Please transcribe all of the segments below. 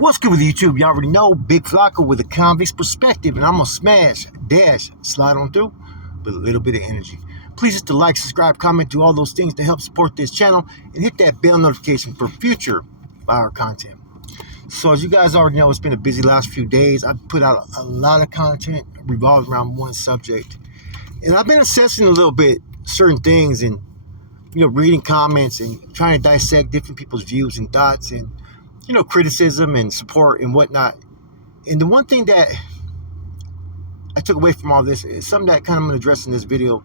What's good with YouTube? You already know, Big Flocko with a convict's perspective, and I'm gonna smash, dash, slide on through with a little bit of energy. Please hit the like, subscribe, comment, do all those things to help support this channel, and hit that bell notification for future fire content. So as you guys already know, it's been a busy last few days. I've put out a lot of content revolving around one subject, and I've been assessing a little bit certain things and reading comments and trying to dissect different people's views and thoughts and criticism and support and whatnot. And the one thing that I took away from all this is something that kind of I'm going to address in this video,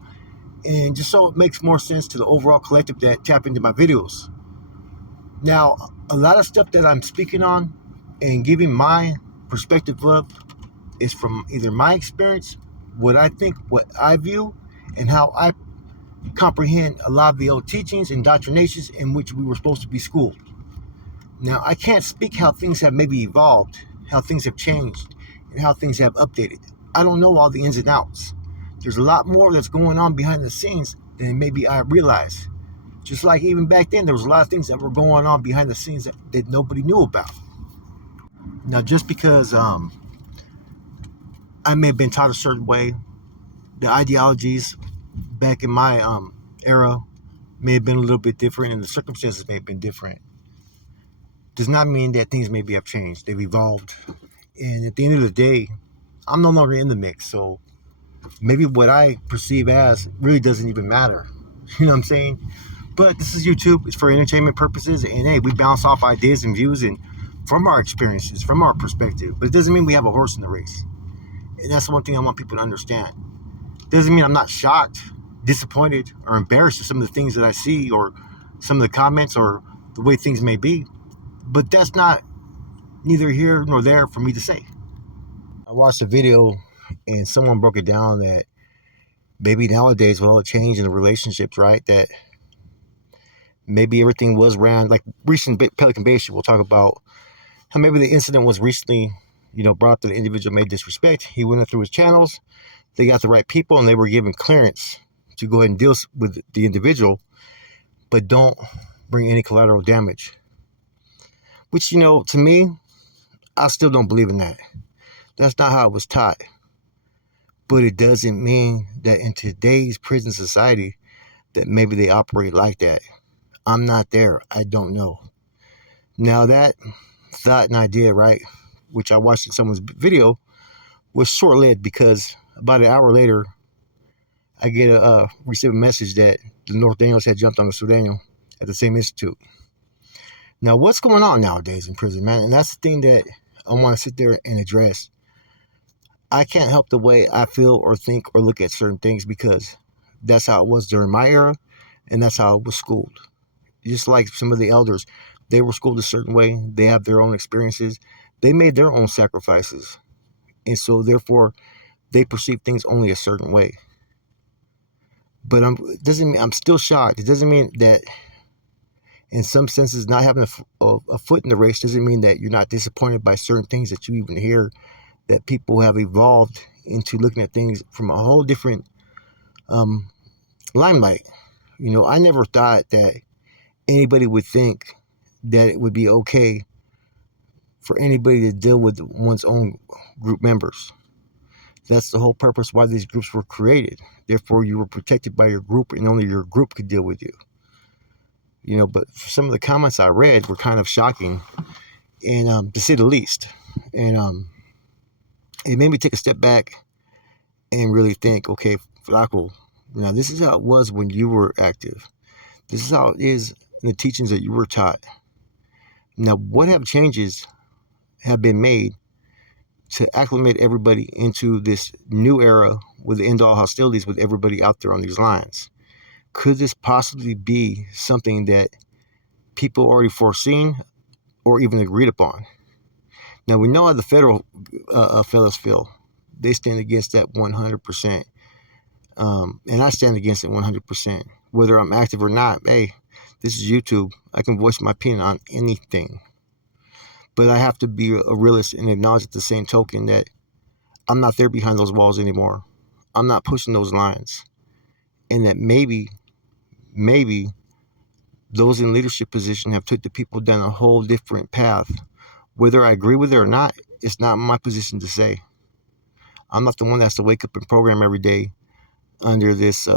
and just so it makes more sense to the overall collective that tap into my videos. Now, a lot of stuff that I'm speaking on and giving my perspective of is from either my experience, what I think, what I view, and how I comprehend a lot of the old teachings and indoctrinations in which we were supposed to be schooled. Now, I can't speak how things have maybe evolved, how things have changed, and how things have updated. I don't know all the ins and outs. There's a lot more that's going on behind the scenes than maybe I realized. Just like even back then, there was a lot of things that were going on behind the scenes that nobody knew about. Now, just because I may have been taught a certain way, the ideologies back in my era may have been a little bit different, and the circumstances may have been different, does not mean that things maybe have changed. They've evolved. And at the end of the day, I'm no longer in the mix. So maybe what I perceive as really doesn't even matter. You know what I'm saying? But this is YouTube. It's for entertainment purposes. And hey, we bounce off ideas and views and from our experiences, from our perspective. But it doesn't mean we have a horse in the race. And that's the one thing I want people to understand. It doesn't mean I'm not shocked, disappointed, or embarrassed at some of the things that I see or some of the comments or the way things may be. But that's not neither here nor there for me to say. I watched a video and someone broke it down that maybe nowadays with all the change in the relationships, right, that maybe everything was ran like recent Pelican Bay shit. We'll talk about how maybe the incident was recently, brought up that the individual made disrespect. He went through his channels. They got the right people and they were given clearance to go ahead and deal with the individual, but don't bring any collateral damage. Which, to me, I still don't believe in that. That's not how it was taught. But it doesn't mean that in today's prison society that maybe they operate like that. I'm not there. I don't know. Now that thought and idea, right, which I watched in someone's video, was short-lived because about an hour later, I receive a message that the North Daniels had jumped on the Sudanio at the same institute. Now, what's going on nowadays in prison, man? And that's the thing that I want to sit there and address. I can't help the way I feel or think or look at certain things because that's how it was during my era, and that's how I was schooled. Just like some of the elders, they were schooled a certain way. They have their own experiences. They made their own sacrifices. And so, therefore, they perceive things only a certain way. But it doesn't mean I'm still shocked. It doesn't mean that in some senses, not having a foot in the race doesn't mean that you're not disappointed by certain things that you even hear, that people have evolved into looking at things from a whole different limelight. I never thought that anybody would think that it would be okay for anybody to deal with one's own group members. That's the whole purpose why these groups were created. Therefore, you were protected by your group, and only your group could deal with you. But some of the comments I read were kind of shocking, and to say the least. And it made me take a step back and really think, okay, Flocko, this is how it was when you were active. This is how it is in the teachings that you were taught. Now, what changes have been made to acclimate everybody into this new era with the end-all hostilities with everybody out there on these lines? Could this possibly be something that people already foreseen or even agreed upon? Now, we know how the federal fellas feel. They stand against that 100%. And I stand against it 100%. Whether I'm active or not, hey, this is YouTube. I can voice my opinion on anything. But I have to be a realist and acknowledge at the same token that I'm not there behind those walls anymore. I'm not pushing those lines. And that maybe those in leadership position have took the people down a whole different path Whether I agree with it or not, it's not my position to say. I'm not the one that has to wake up and program every day under this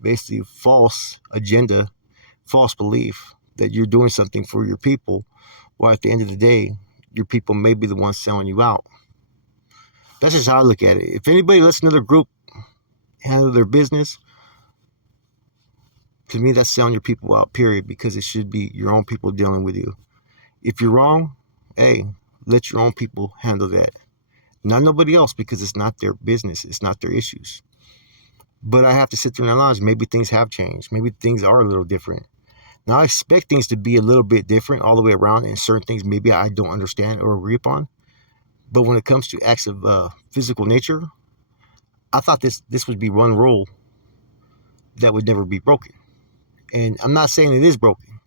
basically false agenda, false belief that you're doing something for your people, while at the end of the day, your people may be the ones selling you out. That's just how I look at it. If anybody lets another group handle their business, to me, that's selling your people out, period, because it should be your own people dealing with you. If you're wrong, hey, let your own people handle that. Not nobody else, because it's not their business. It's not their issues. But I have to sit there and acknowledge maybe things have changed. Maybe things are a little different. Now, I expect things to be a little bit different all the way around, and certain things maybe I don't understand or agree upon. But when it comes to acts of physical nature, I thought this would be one rule that would never be broken. And I'm not saying it is broken,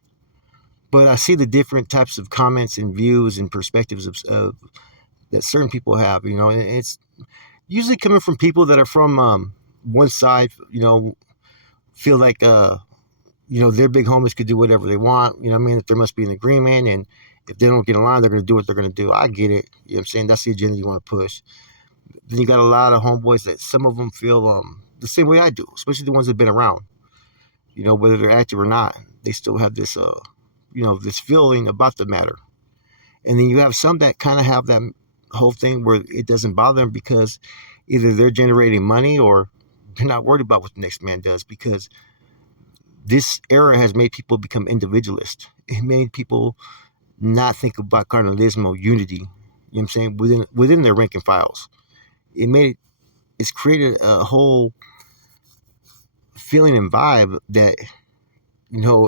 but I see the different types of comments and views and perspectives of that certain people have. And it's usually coming from people that are from one side. Feel like their big homies could do whatever they want. You know what I mean? That there must be an agreement, and if they don't get in line, they're going to do what they're going to do. I get it. You know what I'm saying? That's the agenda you want to push. Then you got a lot of homeboys that some of them feel the same way I do, especially the ones that have been around. Whether they're active or not, they still have this this feeling about the matter. And then you have some that kind of have that whole thing where it doesn't bother them because either they're generating money or they're not worried about what the next man does, because this era has made people become individualist. It made people not think about carnalismo, unity. You know what I'm saying? Within their rank and files. It's created a whole feeling and vibe that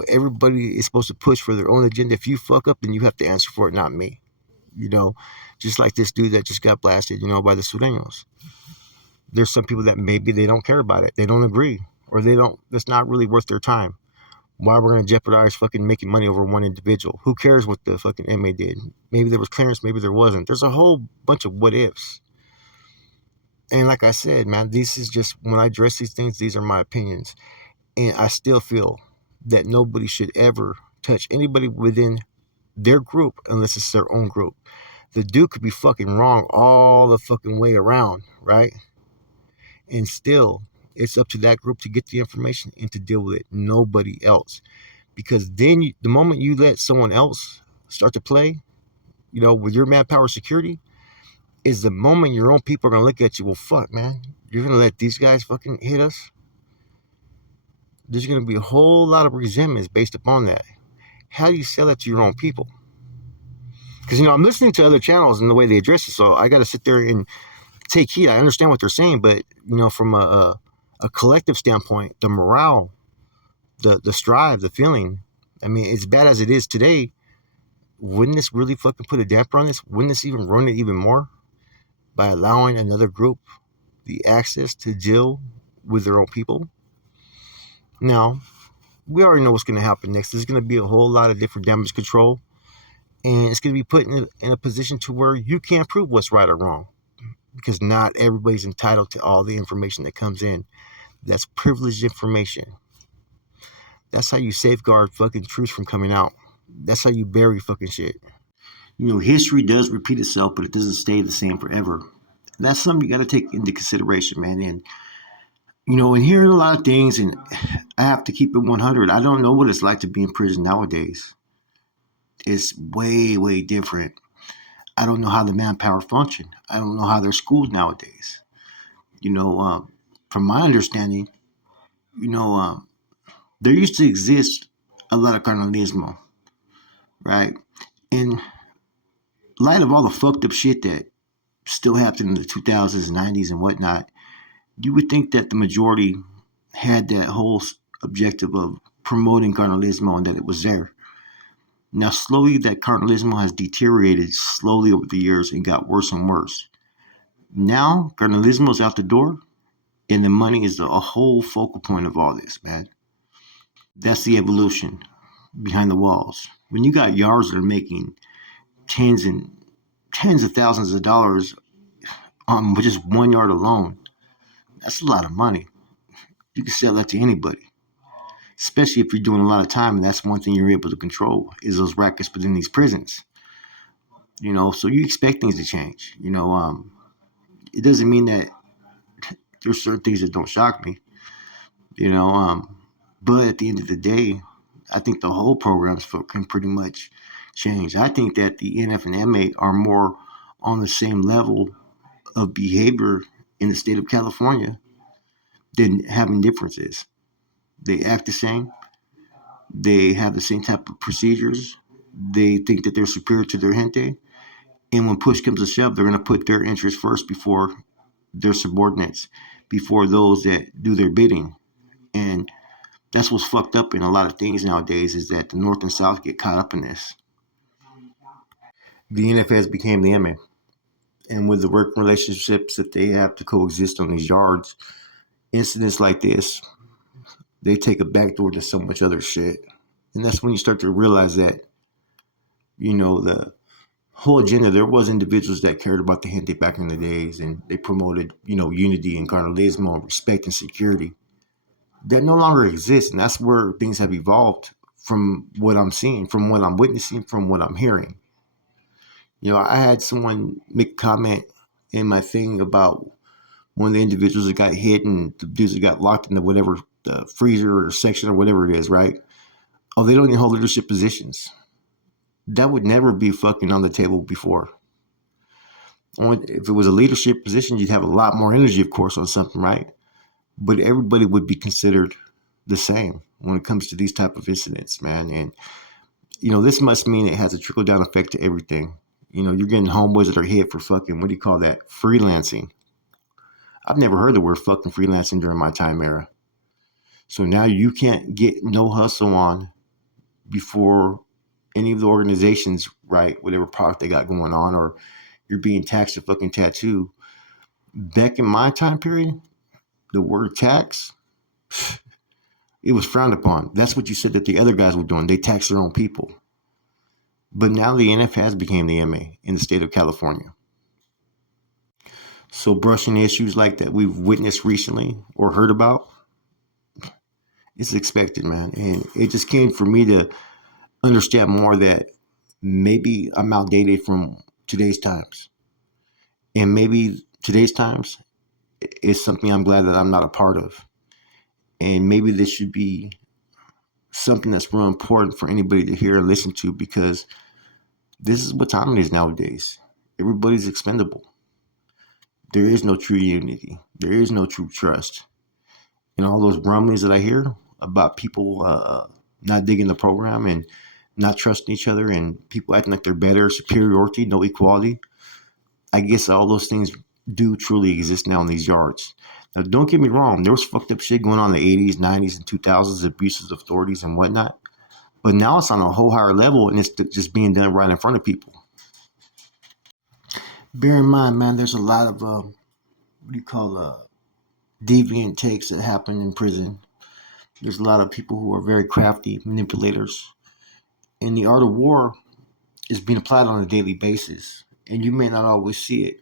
everybody is supposed to push for their own agenda. If you fuck up, then you have to answer for it, not me. You know, just like this dude that just got blasted, by the Sureños. There's some people that maybe they don't care about it. They don't agree, or they don't. That's not really worth their time. Why we're gonna jeopardize fucking making money over one individual? Who cares what the fucking inmate did? Maybe there was clearance, maybe there wasn't. There's a whole bunch of what ifs. And like I said, man, this is just when I address these things, these are my opinions. And I still feel that nobody should ever touch anybody within their group unless it's their own group. The dude could be fucking wrong all the fucking way around, right? And still, it's up to that group to get the information and to deal with it. Nobody else. Because then the moment you let someone else start to play, with your manpower security, is the moment your own people are going to look at you, well, fuck, man, you're going to let these guys fucking hit us? There's going to be a whole lot of resentments based upon that. How do you sell that to your own people? Because, I'm listening to other channels and the way they address it, so I got to sit there and take heed. I understand what they're saying, but, from a collective standpoint, the morale, the strive, the feeling, I mean, as bad as it is today, wouldn't this really fucking put a damper on this? Wouldn't this even ruin it even more by allowing another group the access to deal with their own people? Now, we already know what's going to happen next. There's going to be a whole lot of different damage control, and it's going to be put in a position to where you can't prove what's right or wrong, because not everybody's entitled to all the information that comes in. That's privileged information. That's how you safeguard fucking truth from coming out. That's how you bury fucking shit. History does repeat itself, but it doesn't stay the same forever. And that's something you got to take into consideration, man. And and hearing a lot of things, and I have to keep it 100. I don't know what it's like to be in prison nowadays. It's way, way different. I don't know how the manpower function. I don't know how they're schooled nowadays. You know, from my understanding, you know, um, there used to exist a lot of carnalismo, right? In light of all the fucked up shit that still happened in the 2000s, 90s, and whatnot, you would think that the majority had that whole objective of promoting carnalismo and that it was there. Now, slowly, that carnalismo has deteriorated slowly over the years and got worse and worse. Now, carnalismo is out the door, and the money is a whole focal point of all this, man. That's the evolution behind the walls. When you got yards that are making tens and tens of thousands of dollars on just 1 yard alone, that's a lot of money. You can sell that to anybody, especially if you're doing a lot of time. And that's one thing you're able to control is those rackets within these prisons. So you expect things to change. It doesn't mean that there's certain things that don't shock me. You know, but at the end of the day, I think the whole programs can pretty much change. I think that the NF and MA are more on the same level of behavior in the state of California than having differences. They act the same. They have the same type of procedures. They think that they're superior to their gente. And when push comes to shove, they're going to put their interests first before their subordinates, before those that do their bidding. And that's what's fucked up in a lot of things nowadays is that the North and South get caught up in this. The NFS became the MA. And with the work relationships that they have to coexist on these yards, incidents like this, they take a backdoor to so much other shit. And that's when you start to realize that, the whole agenda, there was individuals that cared about the gente back in the days and they promoted, unity and carnalismo, respect and security. That no longer exists. And that's where things have evolved from what I'm seeing, from what I'm witnessing, from what I'm hearing. I had someone make a comment in my thing about one of the individuals that got hit and the dudes that got locked in the whatever the freezer or section or whatever it is, right? Oh, they don't even hold leadership positions. That would never be fucking on the table before. If it was a leadership position, you'd have a lot more energy, of course, on something, right? But everybody would be considered the same when it comes to these type of incidents, man. And this must mean it has a trickle down effect to everything. You're getting homeboys that are hit for fucking, what do you call that? Freelancing. I've never heard the word fucking freelancing during my time era. So now you can't get no hustle on before any of the organizations, right? Whatever product they got going on, or you're being taxed a fucking tattoo. Back in my time period, the word tax, it was frowned upon. That's what you said that the other guys were doing. They tax their own people. But now the NF has became the MA in the state of California. So brushing issues like that we've witnessed recently or heard about, it's expected, man. And it just came for me to understand more that maybe I'm outdated from today's times. And maybe today's times is something I'm glad that I'm not a part of. And maybe this should be something that's real important for anybody to hear and listen to because this is what time it is nowadays. Everybody's expendable. There is no true unity. There is no true trust. All those rumblings that I hear about people not digging the program and not trusting each other and people acting like they're better, superiority, no equality. I guess all those things do truly exist now in these yards. Now, don't get me wrong. There was fucked up shit going on in the 80s, 90s, and 2000s, abuses of authorities and whatnot. But now it's on a whole higher level and it's just being done right in front of people. Bear in mind, man, there's a lot of, what do you call, deviant takes that happen in prison. There's a lot of people who are very crafty manipulators. And the art of war is being applied on a daily basis. And you may not always see it.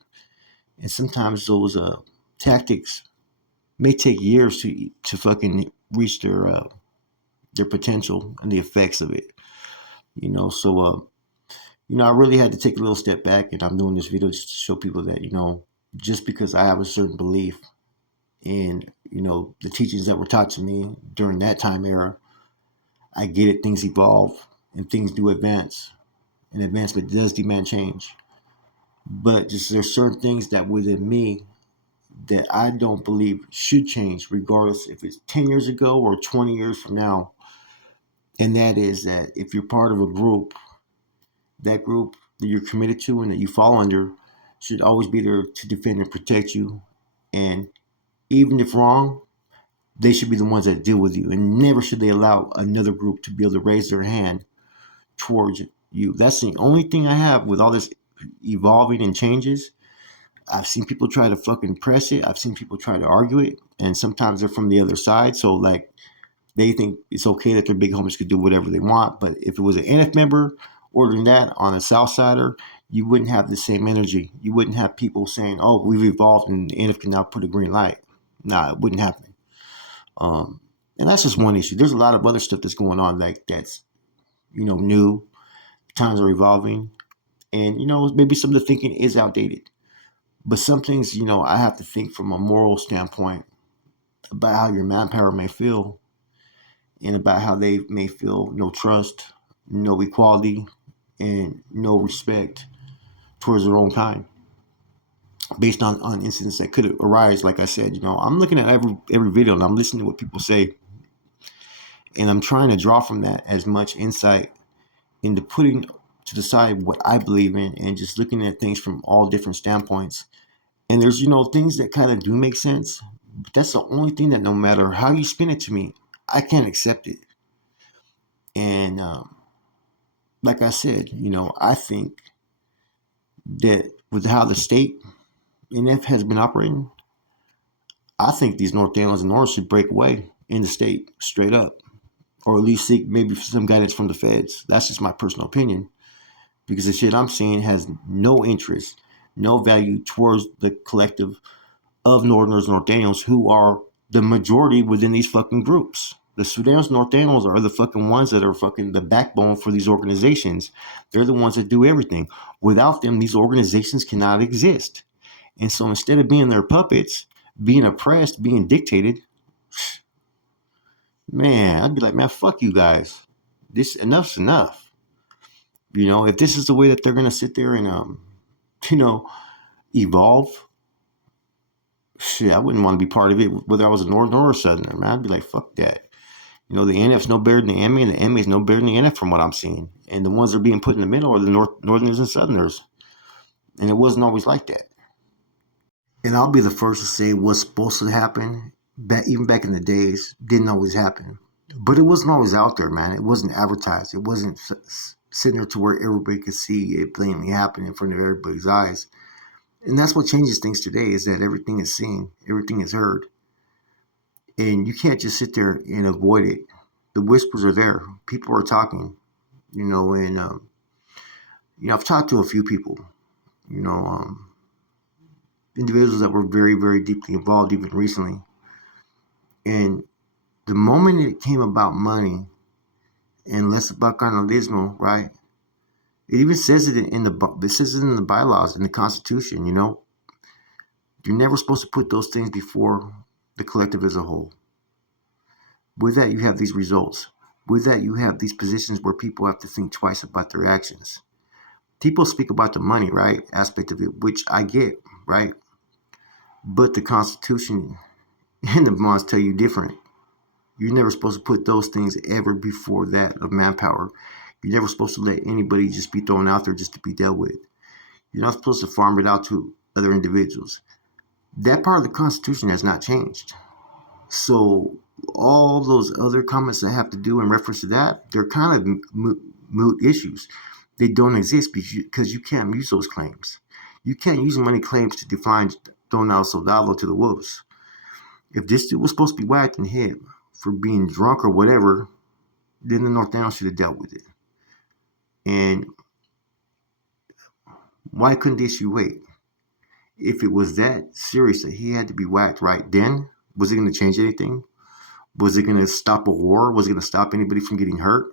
And sometimes those tactics may take years to fucking reach their potential and the effects of it. So I really had to take a little step back, and I'm doing this video just to show people that just because I have a certain belief in the teachings that were taught to me during that time era, I get it. Things evolve and things do advance, and advancement does demand change. But just there's certain things that within me that I don't believe should change, regardless if it's 10 years ago or 20 years from now. And that is that if you're part of a group, that group that you're committed to and that you fall under should always be there to defend and protect you. And even if wrong, they should be the ones that deal with you. And never should they allow another group to be able to raise their hand towards you. That's the only thing I have with all this evolving and changes. I've seen people try to fucking press it. I've seen people try to argue it. And sometimes they're from the other side. So, like, they think it's okay that their big homies could do whatever they want. But if it was an NF member ordering that on a South Sider, you wouldn't have the same energy. You wouldn't have people saying, oh, we've evolved and the NF can now put a green light. Nah, it wouldn't happen. And that's just one issue. There's a lot of other stuff that's going on like that's, new. Times are evolving. And, maybe some of the thinking is outdated. But some things, I have to think from a moral standpoint about how your manpower may feel and about how they may feel no trust, no equality, and no respect towards their own kind based on incidents that could arise. Like I said, I'm looking at every video and I'm listening to what people say, and I'm trying to draw from that as much insight into putting to the side what I believe in and just looking at things from all different standpoints. And there's, things that kind of do make sense, but that's the only thing that no matter how you spin it to me, I can't accept it. And like I said, I think that with how the state NF has been operating, I think these North Carolinas and North should break away in the state straight up, or at least seek maybe some guidance from the feds. That's just my personal opinion, because the shit I'm seeing has no interest, no value towards the collective of Northerners, North Daniels, who are the majority within these fucking groups. The Sudaners, North Daniels are the fucking ones that are fucking the backbone for these organizations. They're the ones that do everything. Without them, these organizations cannot exist. And so instead of being their puppets, being oppressed, being dictated, man, I'd be like, man, fuck you guys. This enough's enough. If this is the way that they're gonna sit there and you know, evolve, shit, I wouldn't want to be part of it, whether I was a North or a Southerner, man. I'd be like, fuck that. The NF's no better than the MA, and the MA is no better than the NF from what I'm seeing. And the ones that are being put in the middle are the Northerners and Southerners. And it wasn't always like that. And I'll be the first to say what's supposed to happen, even back in the days, didn't always happen. But it wasn't always out there, man. It wasn't advertised. It wasn't sitting there to where everybody could see it blatantly happen in front of everybody's eyes. And that's what changes things today, is that everything is seen, everything is heard. And you can't just sit there and avoid it. The whispers are there. People are talking, and I've talked to a few people, you know, um, individuals that were very, very deeply involved even recently. And the moment it came about money and less about carnalismo, right? It even says it in the bylaws in the Constitution. You're never supposed to put those things before the collective as a whole. With that, you have these results. With that, you have these positions where people have to think twice about their actions. People speak about the money, right? Aspect of it, which I get, right? But the Constitution and the bonds tell you different. You're never supposed to put those things ever before that of manpower. You're never supposed to let anybody just be thrown out there just to be dealt with. You're not supposed to farm it out to other individuals. That part of the Constitution has not changed. So all those other comments that have to do in reference to that, they're kind of moot issues. They don't exist because you can't use those claims. You can't use money claims to define throwing out soldado to the wolves. If this dude was supposed to be whacked and hit for being drunk or whatever, then the North Down should have dealt with it. And why couldn't the issue wait? If it was that serious that he had to be whacked right then, was it going to change anything? Was it going to stop a war? Was it going to stop anybody from getting hurt?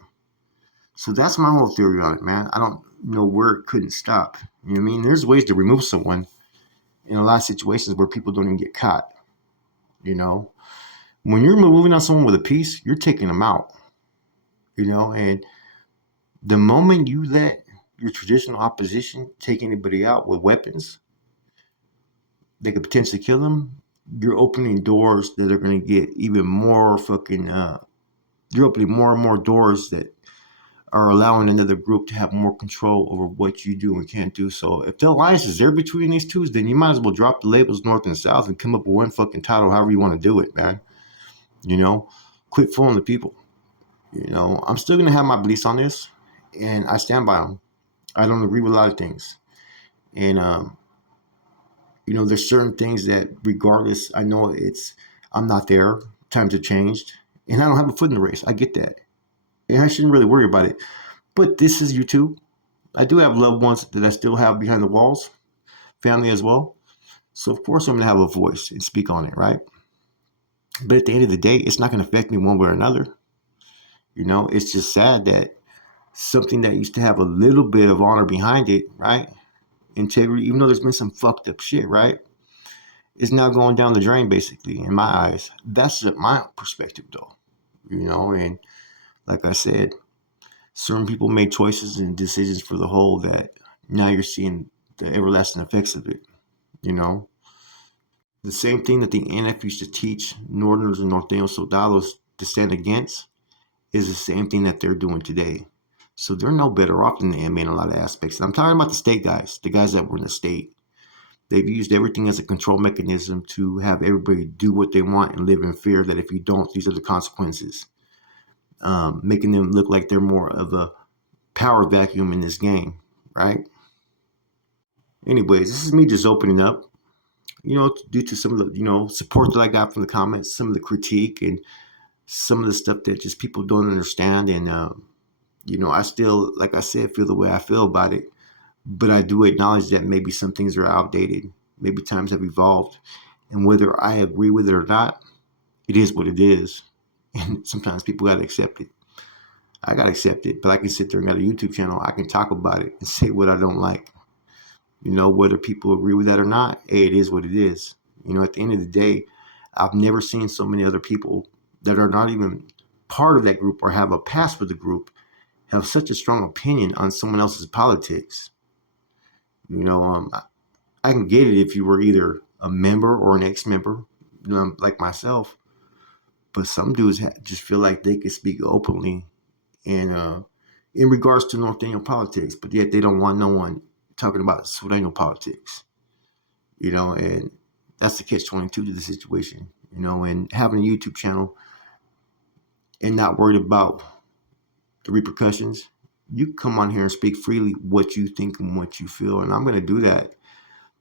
So that's my whole theory on it, man. I don't know where it couldn't stop. You know what I mean? There's ways to remove someone in a lot of situations where people don't even get caught. When you're moving on someone with a piece, you're taking them out. And the moment you let your traditional opposition take anybody out with weapons, they could potentially kill them. You're opening doors that are going to get even more fucking. You're opening more and more doors that are allowing another group to have more control over what you do and can't do. So if the alliance is there between these two, then you might as well drop the labels North and South and come up with one fucking title, however you want to do it, man. Quit fooling the people. I'm still going to have my beliefs on this, and I stand by them. I don't agree with a lot of things. And, there's certain things that regardless, I know I'm not there. Times have changed, and I don't have a foot in the race. I get that. And I shouldn't really worry about it. But this is YouTube. I do have loved ones that I still have behind the walls, family as well. So, of course, I'm going to have a voice and speak on it, right? But at the end of the day, it's not going to affect me one way or another. It's just sad that something that used to have a little bit of honor behind it, right? Integrity, even though there's been some fucked up shit, right? It's now going down the drain, basically, in my eyes. That's just my perspective, though. And like I said, certain people made choices and decisions for the whole that now you're seeing the everlasting effects of it, you know? The same thing that the NF used to teach Northerners and Norteños Soldados to stand against is the same thing that they're doing today. So they're no better off than the MA in a lot of aspects. And I'm talking about the state guys, the guys that were in the state. They've used everything as a control mechanism to have everybody do what they want and live in fear that if you don't, these are the consequences. Making them look like they're more of a power vacuum in this game, right? Anyways, this is me just opening up, due to some of the, support that I got from the comments, some of the critique, and some of the stuff that just people don't understand. And, I still, like I said, feel the way I feel about it. But I do acknowledge that maybe some things are outdated. Maybe times have evolved. And whether I agree with it or not, it is what it is. And sometimes people got to accept it. I got to accept it. But I can sit there and got a YouTube channel. I can talk about it and say what I don't like. Whether people agree with that or not, hey, it is what it is. At the end of the day, I've never seen so many other people that are not even part of that group or have a past with the group have such a strong opinion on someone else's politics. I can get it if you were either a member or an ex-member, like myself. But some dudes just feel like they can speak openly in regards to Norteño politics, but yet they don't want no one talking about Sureño politics. And that's the catch-22 to the situation. And having a YouTube channel and not worried about the repercussions, you come on here and speak freely what you think and what you feel, and I'm going to do that.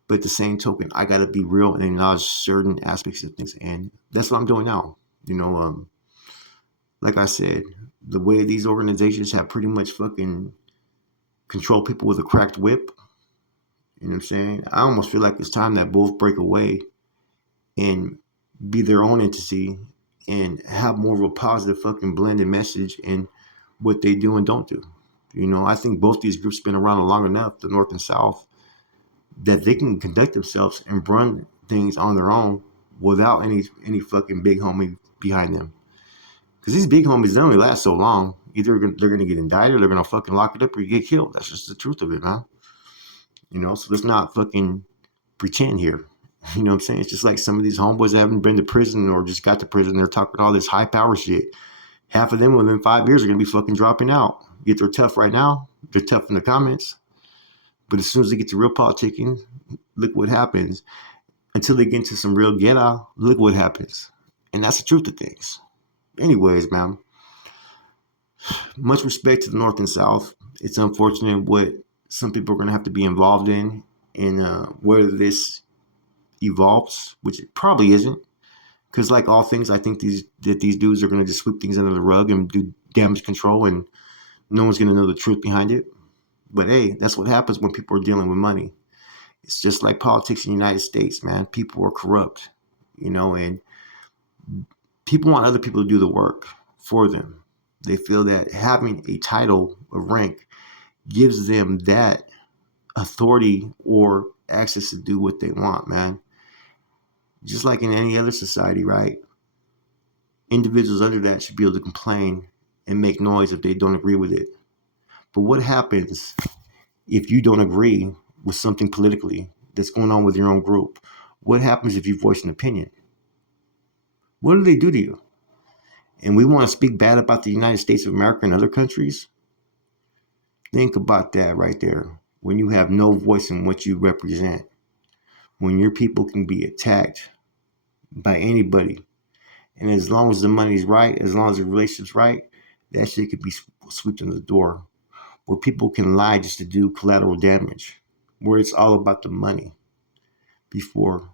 But at the same token, I got to be real and acknowledge certain aspects of things, and that's what I'm doing now. Like I said, the way these organizations have pretty much fucking control people with a cracked whip. You know what I'm saying? I almost feel like it's time that both break away and be their own entity and have more of a positive fucking blended message in what they do and don't do. I think both these groups have been around long enough, the North and South, that they can conduct themselves and run things on their own without any fucking big homie behind them. Because these big homies, they only last so long. Either they're going to get indicted or they're going to fucking lock it up or you get killed. That's just the truth of it, man. So let's not fucking pretend here. You know what I'm saying? It's just like some of these homeboys that haven't been to prison or just got to prison. They're talking all this high power shit. Half of them within 5 years are going to be fucking dropping out. Yet they're tough right now. They're tough in the comments. But as soon as they get to real politicking, look what happens. Until they get into some real ghetto, look what happens. And that's the truth of things. Anyways, man, much respect to the North and South. It's unfortunate what some people are going to have to be involved in whether this evolves, which it probably isn't. Because like all things, I think these dudes are going to just sweep things under the rug and do damage control, and no one's going to know the truth behind it. But hey, that's what happens when people are dealing with money. It's just like politics in the United States, man. People are corrupt, and people want other people to do the work for them. They feel that having a title of rank gives them that authority or access to do what they want, man. Just like in any other society, right? Individuals under that should be able to complain and make noise if they don't agree with it. But what happens if you don't agree with something politically that's going on with your own group? What happens if you voice an opinion? What do they do to you? And we want to speak bad about the United States of America and other countries? Think about that right there. When you have no voice in what you represent, when your people can be attacked by anybody, and as long as the money's right, as long as the relationship's right, that shit could be swept in the door. Where people can lie just to do collateral damage, where it's all about the money before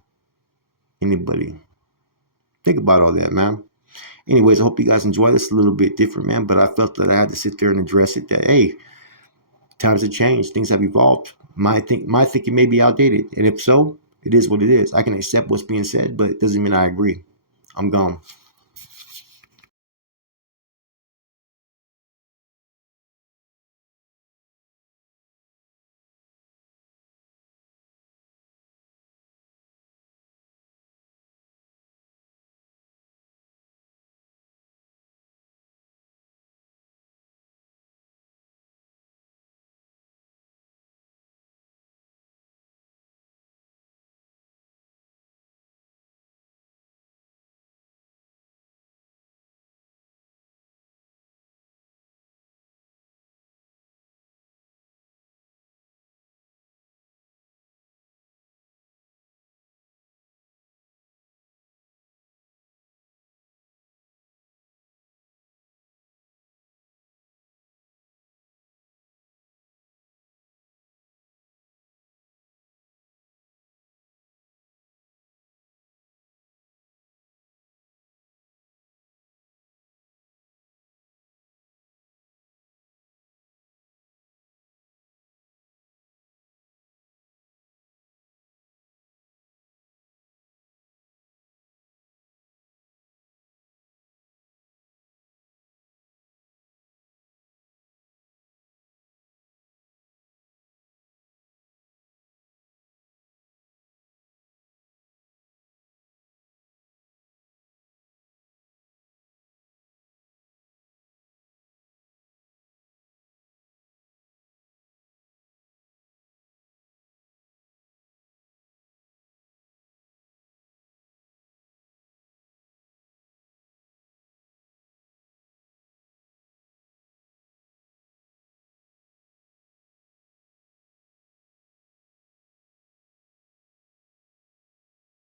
anybody. Think about all that, man. Anyways, I hope you guys enjoy this. A little bit different, man, but I felt that I had to sit there and address it that, hey, times have changed. Things have evolved. My thinking may be outdated. And if so, it is what it is. I can accept what's being said, but it doesn't mean I agree. I'm gone.